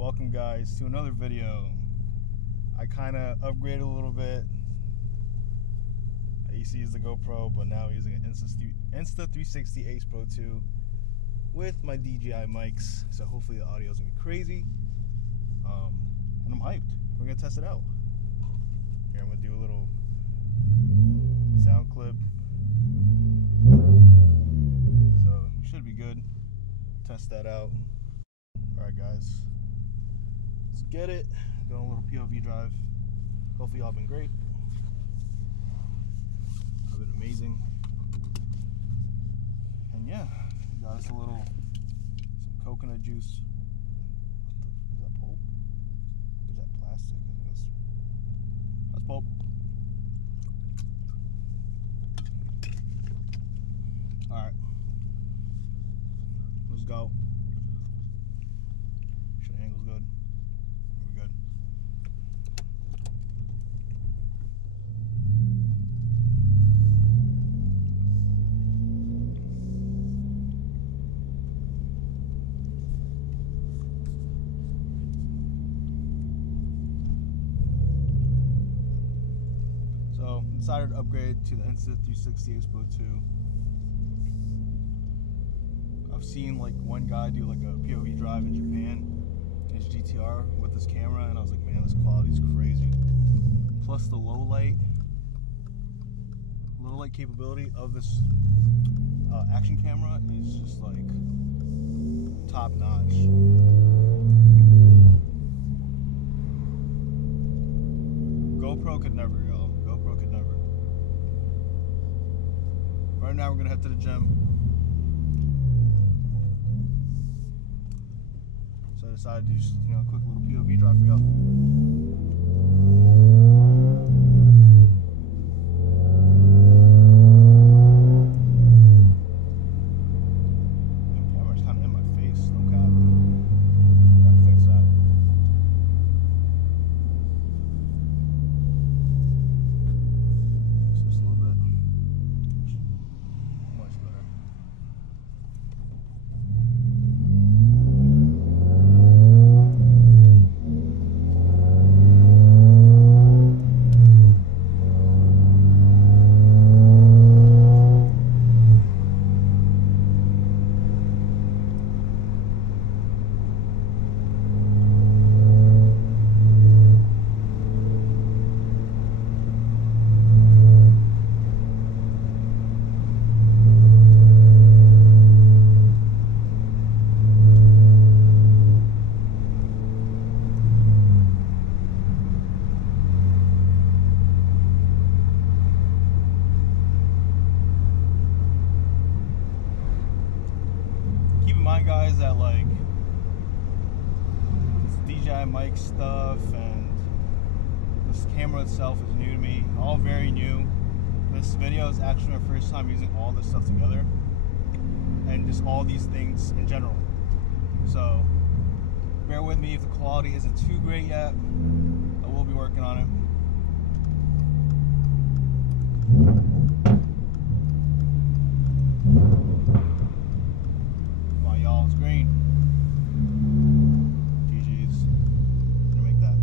Welcome guys to another video. I kind of upgraded a little bit. I used to use the GoPro, but now I'm using an Insta360 Ace Pro 2 with my DJI mics, so hopefully the audio is gonna be crazy. And I'm hyped. We're gonna test it out. Here I'm gonna do a little sound clip, so should be good. Test that out. Alright guys, let's get it. Going a little POV drive. Hopefully y'all been great. I've been amazing. And yeah, got us some coconut juice. Is that pulp? Or is that plastic? I think that's pulp. Alright. Let's go. Make sure the angle's good. We're good. So, decided to upgrade to the Insta360 Ace Pro 2. I've seen like one guy do like a POV drive in Japan in his GTR with this camera, and I was like, man, this quality is crazy. Plus the low light capability of this action camera is just like top notch. GoPro could never, y'all. GoPro could never. Right now we're gonna head to the gym. So I decided to just, a quick little POV drive for y'all. The camera's kind of in my face, no cap. Gotta fix that. Fix this a little bit. Much better. Guys, that like this DJI mic stuff and this camera itself is new to me, all very new. This video is actually my first time using all this stuff together and just all these things in general, so bear with me if the quality isn't too great yet. I will be working on it. Green. GG's. Gonna make that.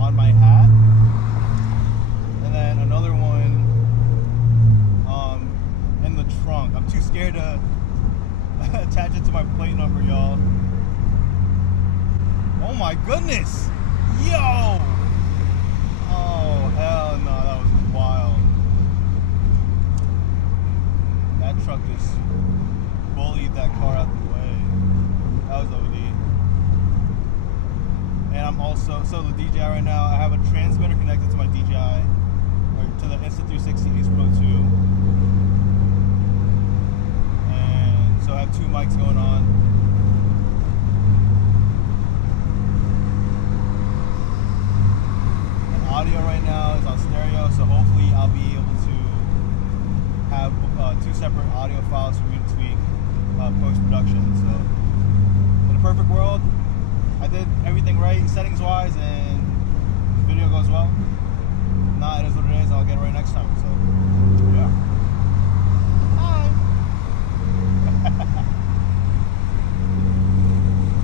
On my hat, and then another one in the trunk. I'm too scared to attach it to my plate number, y'all. Oh my goodness, yo! Oh hell no, that was wild. That truck just bullied that car out the way. That was OD. And I'm also, so the DJI right now, I have a transmitter connected to my DJI, or to the Insta360 Ace Pro 2. And have 2 mics going on. And audio right now is on stereo, so hopefully I'll be able to have 2 separate audio files for me to tweak post-production. So in a perfect world, I did everything right settings-wise, and the video goes well. If not, it is what it is. I'll get it right next time. So yeah. Bye.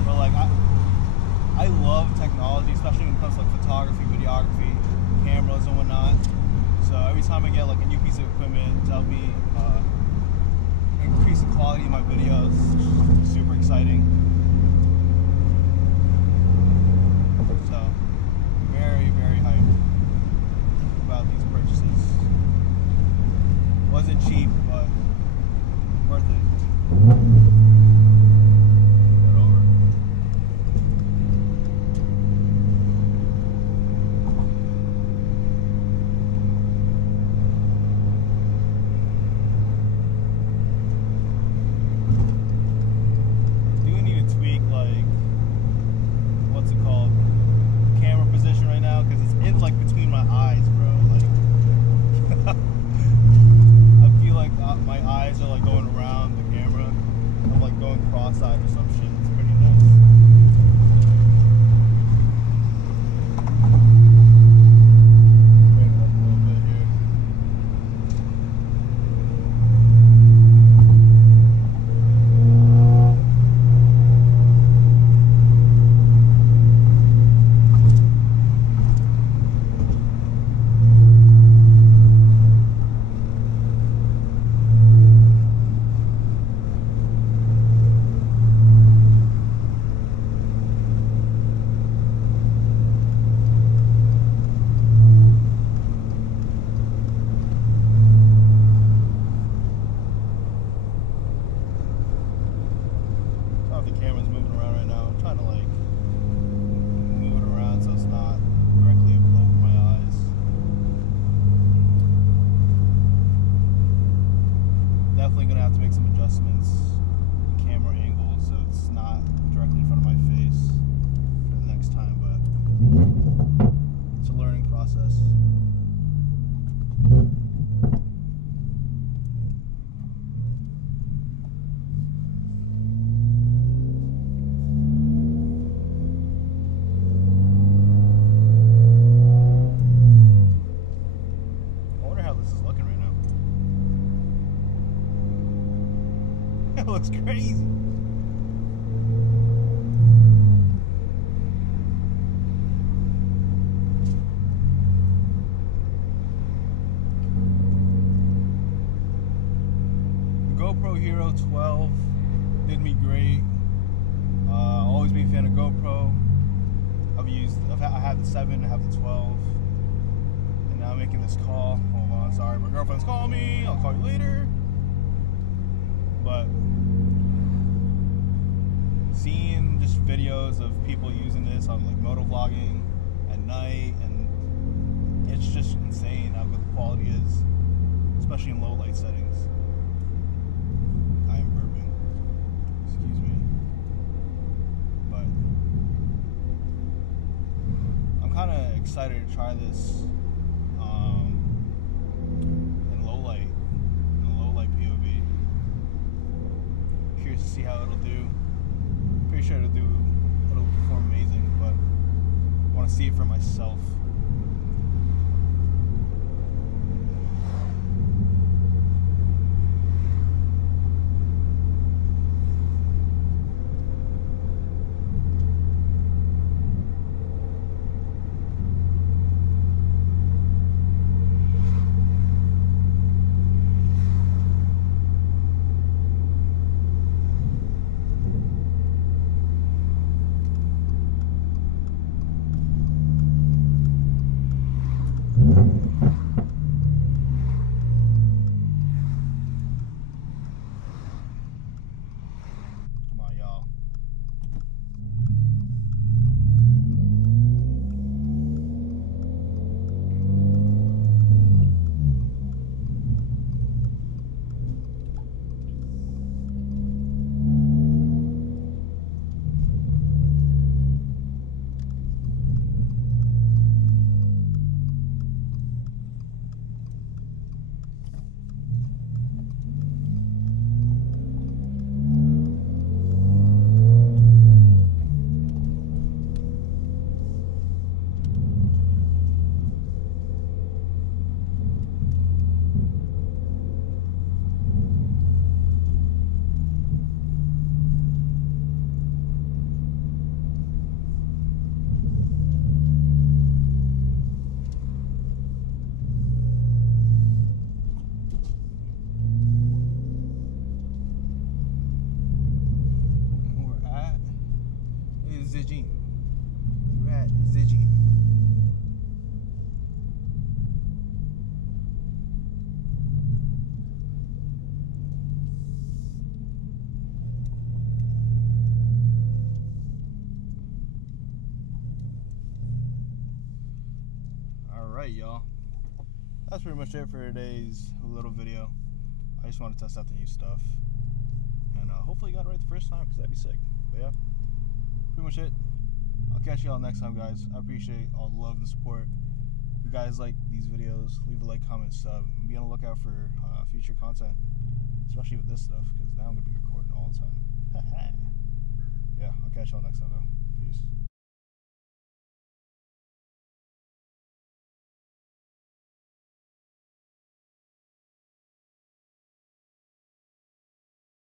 But like I love technology, especially when it comes to like photography, videography, cameras and whatnot. So every time I get like a new piece of equipment to help me increase the quality of my videos, it's super exciting. So very, very hyped about these purchases. Wasn't cheap, but worth it. Cross-eyed or some shit. It's pretty nuts. Bring it up a little bit here. The camera's moving around right now. I'm trying to like move it around so it's not directly over my eyes. Definitely gonna have to make some adjustments in camera angle so it's not directly in front of my face for the next time, but it's a learning process. It looks crazy. The GoPro Hero 12 did me great. Always been a fan of GoPro. I have the 7, I have the 12, and now I'm making this call. Hold on, sorry, my girlfriend's calling me. I'll call you later. But seeing just videos of people using this on like moto vlogging at night, and it's just insane how good the quality is, especially in low light settings. I am burping, excuse me, but I'm kind of excited to try this in low light POV. Curious to see how it'll do. Pretty sure it'll perform amazing, but I want to see it for myself. Alright, y'all. That's pretty much it for today's little video. I just want to test out the new stuff. And hopefully you got it right the first time, because that'd be sick. But yeah, pretty much it. I'll catch y'all next time, guys. I appreciate all the love and support. If you guys like these videos, leave a like, comment, sub, and be on the lookout for future content, especially with this stuff, because now I'm going to be recording all the time. Yeah, I'll catch y'all next time, though. Peace.